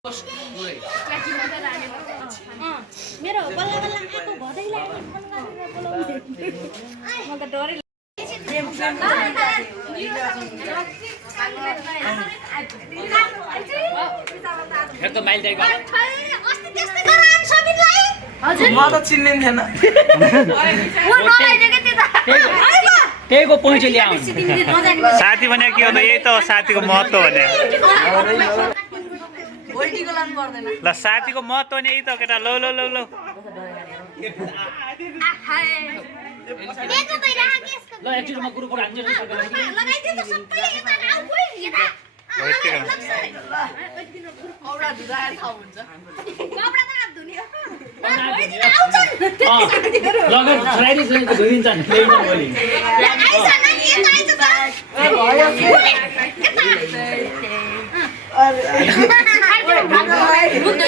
मेरो बल्ल बल्ल आको भदैलाई फोन गरेर बोलाउने म त डरै हेर त माइल दाइ गयो अस्ति त्यस्तै गरान सबिनलाई हजुर म त चिन्ने थिएन वो नलाइदे के त्यता त्यहीको पैसा ल्याउ साथी भने के हो त यही त हो साथीको महत्त्व भने गोल्टीको लानु पर्दैन ल साथीको महत्त्व नि यही त केटा लौ लौ लौ लौ मेको भइराख केसको ल एकचोटि म ग्रुपबाट हान्छु लगाइदियो त सबैले यता आउ कोइ यता औरा धुदाएर थाउ हुन्छ कपडा त हात धुने हो लगेर फ्राइडे चाहिँ धोइन्छ नि ल्याउनु भोलि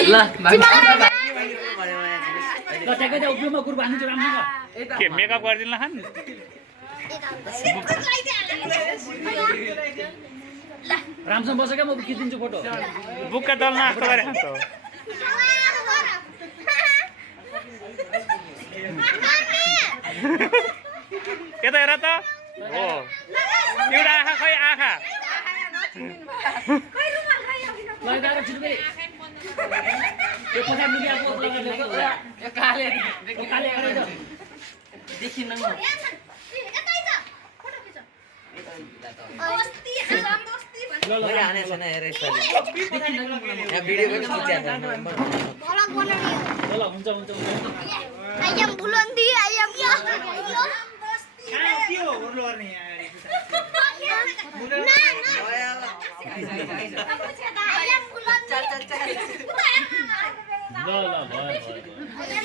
ल ट्याक्कै त उभिमा ग्रुप हान्छु राम्रो के मेकअप गरिदिनु खान रामसँग बस क्या म खिचिदिन्छु फोटो बुकका दल नआएको गरे त यता हेर त हो एउटा आँखा खै आँखा लगाएर छिटो यो पछाडि लुगिया पोत लगाएर यो काले काले गरेर देखिन न ल ल आने छैन हेर यसपालि यहाँ भिडियो पनि खिचाएको भलक बनाउने ल हुन्छ हुन्छ हुन्छ आई एम बुलन्दी आई एम ल ल भयो भयो